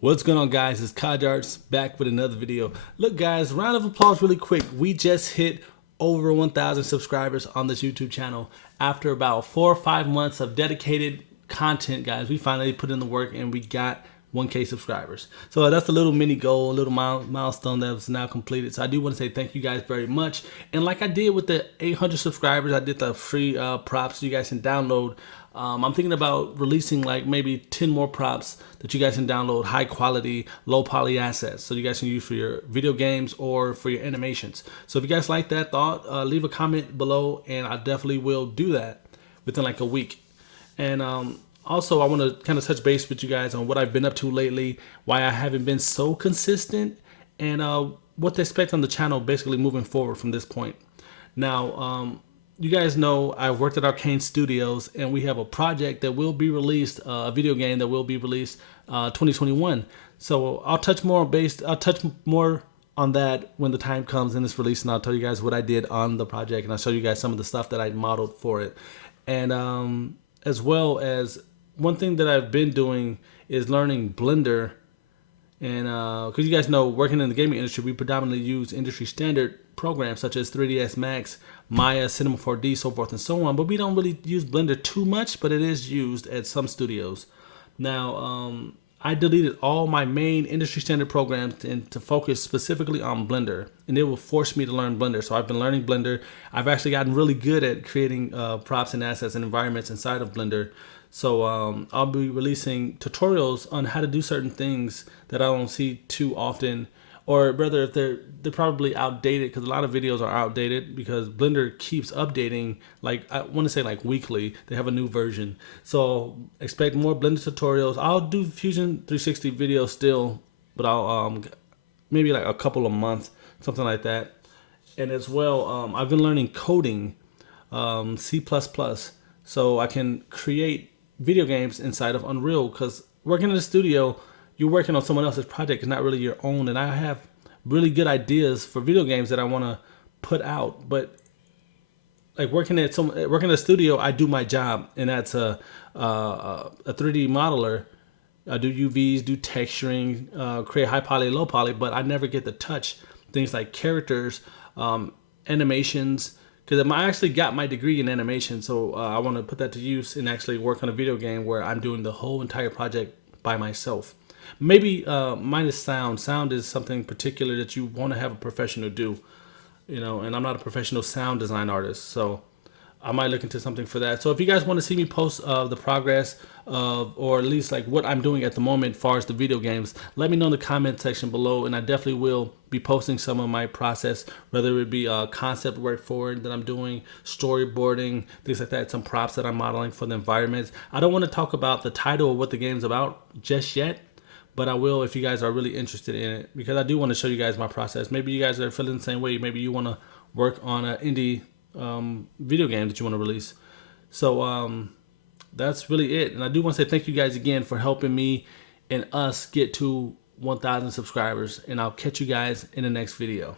What's going on, guys? It's Kajarts back with another video. Look, guys, round of applause really quick. We just hit over 1,000 subscribers on this YouTube channel after about 4 or 5 months of dedicated content, guys. We finally put in the work and we got 1K subscribers. So that's a little mini goal, a little milestone that was now completed. So I do want to say thank you guys very much. And like I did with the 800 subscribers, I did the free props you guys can download. I'm thinking about releasing like maybe 10 more props that you guys can download, high quality, low poly assets, so you guys can use for your video games or for your animations. So if you guys like that thought, leave a comment below and I definitely will do that within like a week. And also, I want to kind of touch base with you guys on what I've been up to lately, why I haven't been so consistent, and what to expect on the channel basically moving forward from this point. Now, you guys know I worked at Arcane Studios, and we have a project that will be released, a video game that will be released 2021. So I'll touch more on that when the time comes in this release, and I'll tell you guys what I did on the project, and I'll show you guys some of the stuff that I modeled for it. And as well as one thing that I've been doing is learning Blender. And because you guys know, working in the gaming industry, we predominantly use industry standard programs such as 3ds Max, Maya, Cinema 4D, so forth and so on. But we don't really use Blender too much, but it is used at some studios. Now, I deleted all my main industry standard programs to focus specifically on Blender, and it will force me to learn Blender. So I've been learning Blender. I've actually gotten really good at creating props and assets and environments inside of Blender. So I'll be releasing tutorials on how to do certain things that I don't see too often, or rather if they're probably outdated, because a lot of videos are outdated because Blender keeps updating, like I want to say like weekly. They have a new version. So expect more Blender tutorials. I'll do Fusion 360 videos still, but I'll maybe like a couple a month, something like that. And as well, I've been learning coding, C++, so I can create video games inside of Unreal, because working in the studio, you're working on someone else's project. It's not really your own, and I have really good ideas for video games that I want to put out. But like working in a studio, I do my job, and that's a 3D modeler. I do UVs, do texturing, create high poly, low poly, but I never get to touch things like characters, animations, because I actually got my degree in animation, so I want to put that to use and actually work on a video game where I'm doing the whole entire project by myself. Maybe minus sound. Sound is something particular that you want to have a professional do, and I'm not a professional sound design artist, so I might look into something for that. So if you guys want to see me post the progress of, or at least like what I'm doing at the moment as far as the video games, let me know in the comment section below, and I definitely will be posting some of my process, whether it be concept work for it that I'm doing, storyboarding, things like that, some props that I'm modeling for the environments. I don't want to talk about the title of what the game's about just yet, but I will if you guys are really interested in it, because I do want to show you guys my process. Maybe you guys are feeling the same way. Maybe you want to work on an indie video game that you want to release. So that's really it. And I do want to say thank you guys again for helping me and us get to 1,000 subscribers. And I'll catch you guys in the next video.